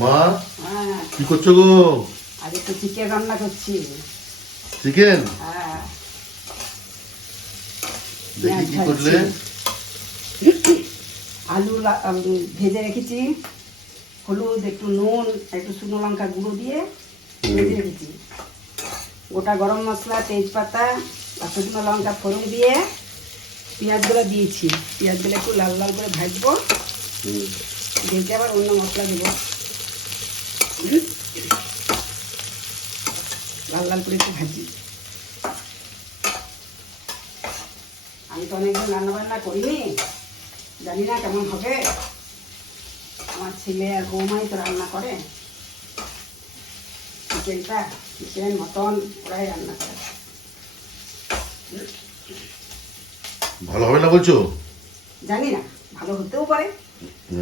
মা হ্যাঁ। কি করছ গো? আজ একটু চিকেন রান্না করছি। চিকেন? হ্যাঁ। দেখি কি করলে। আলু ভেজে রেখেছি। হলুদ একটু নুন একটু শুকনো লঙ্কা গুঁড়ো দিয়ে ভেজে রেখেছি। গোটা গরম মশলা তেজপাতা আর শুকনো লঙ্কা ফোড়ন দিয়ে পেঁয়াজগুলো দিয়েছি। পেঁয়াজগুলো একটু লাল লাল করে ভাজবো। ভেজে আবার অন্য মশলা দেবো। লাল লাল করে একটু ভাজি। আমি তো অনেকদিন রান্না বান্না করিনি জানি না কেমন হবে। আমার ছেলে আর বৌমাই তো রান্না করে। চিকেনটা চিকেন মটন ওরাই রান্না করে। ভালো হবে না বলছো? জানি না ভালো হতেও পারে।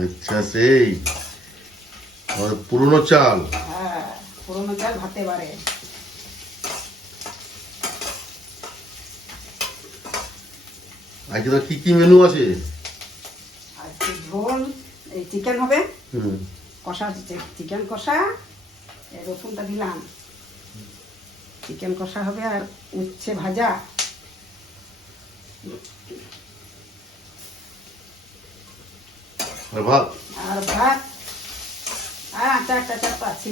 আচ্ছা সেই। পুরনো চাল হ্যাঁ পুরোনো চাল ভাতে পারে আজকে তো কি কি মেনু আছে আজকে ঝোল এই চিকেন হবে হুম। কষা চিকেন কষা রসুনটা দিলাম। চিকেন কষা হবে আর উচ্ছে ভাজা। আর ভাত? আর ভাত হ্যাঁ চারটা চারটা আছে।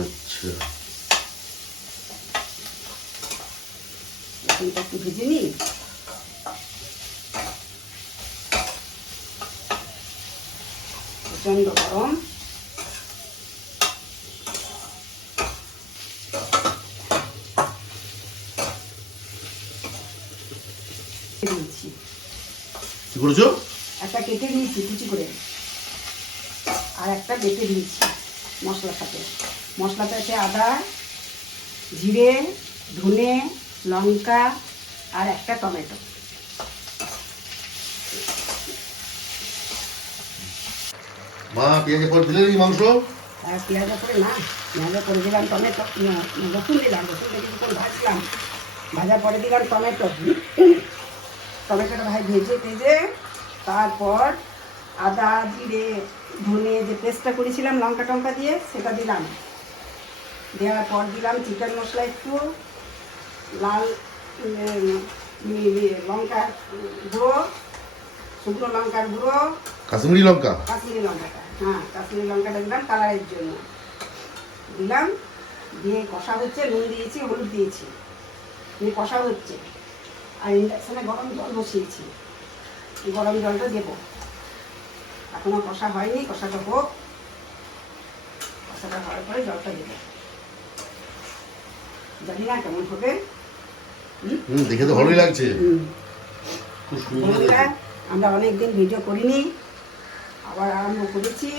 আচ্ছা। রসুনটা একটু ভেজে নিই। প্রচণ্ড গরম। কি করেছ? একটা কেটে নিয়েছি কুচি করে। আর একটা বেটে দিয়েছি মশলার সাথে। মশলাতে আছে আদা জিরে ধনে লঙ্কা আর একটা টমেটো। মা পেঁয়াজে পর দিলে মাংস? আর পেঁয়াজা করে না পেঁয়াজা করে দিলাম টমেটো না, রসুন দিলাম রসুন দিয়ে কিছুক্ষণ ভাজলাম। ভাজা পরে দিলাম টমেটো। টমেটোটা ভাই ভেজে ভেজে তারপর আদা জিরে ধনে যে পেস্টটা করেছিলাম লঙ্কা টঙ্কা দিয়ে সেটা দিলাম। দেওয়ার পর দিলাম চিকেন মশলা একটু লাল লঙ্কার গুঁড়ো শুকনো লঙ্কার গুঁড়ো। কাশ্মীরি লঙ্কা? কাশ্মীরি লঙ্কাটা হ্যাঁ কাশ্মীরি লঙ্কাটা দিলাম কালারের জন্য। দিলাম দিয়ে কষা হচ্ছে নুন দিয়েছি হলুদ দিয়েছি। দিয়ে কষা হচ্ছে। আর ইন্ডাকশানে গরম জল বসিয়েছি। গরম জলটা দেবো। এখনও কষা হয়নি কষাটা হোক কষাটা হওয়ার পরে জলটা দেবো। জানি না কেমন হবে। দেখে তো ভালোই লাগছে। আমরা অনেক দিন ভিডিও করিনি। আবার আরম্ভ করেছি।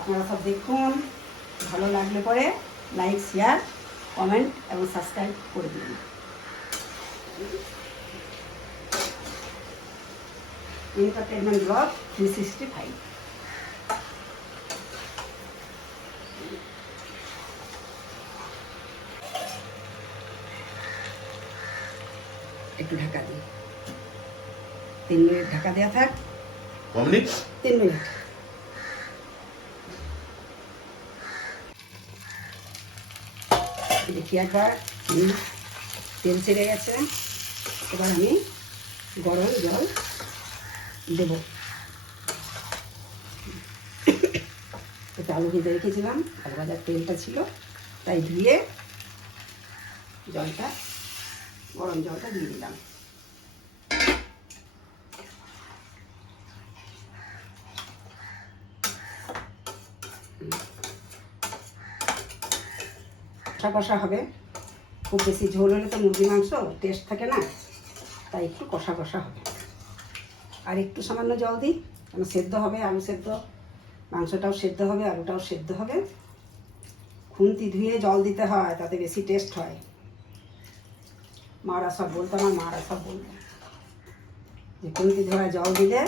আপনারা সব দেখুন। ভালো লাগলে পরে লাইক শেয়ার কমেন্ট এবং সাবস্ক্রাইব করে দিন। Entertainment vlog three sixty five একটু ঢাকা দিই তিন মিনিট ঢাকা দেওয়া থাক। অমনি তিন মিনিট। দেখি একবার। তেল ছেড়ে গেছে। এবার আমি গরম জল দেব। এটা আলু ভেজে রেখেছিলাম, আলু ভাজার তেলটা ছিল, তাই ধুয়ে জলটা, গরম জলটা দিয়ে দিলাম। কষা কষা হবে। খুব বেশি ঝোল হলে তো মুরগি মাংস, টেস্ট থাকে না, তাই একটু কষা কষা হবে। আর একটু সামান্য জল দিই, কেন সেদ্ধ হবে, আলু সেদ্ধ, মাংসটাও সেদ্ধ হবে, আলুটাও সেদ্ধ হবে। খুন্তি ধুয়ে জল দিতে হয়, তাতে বেশি টেস্ট হয়। মারা সব বলতো আমার মারা সব বলতো। যে খুন্তি ধোয়া জল দিলে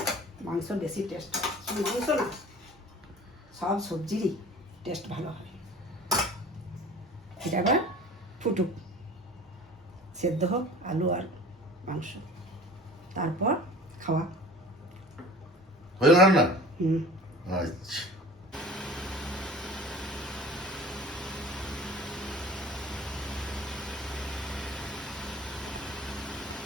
মাংস বেশি টেস্ট হয়। শুধু মাংস না, সব সবজিরই টেস্ট ভালো হয়। এটা আবার ফুটুক। সেদ্ধ হোক, আলু আর মাংস। তারপর খাওয়া। হয়ে গেল রান্না হুম আচ্ছা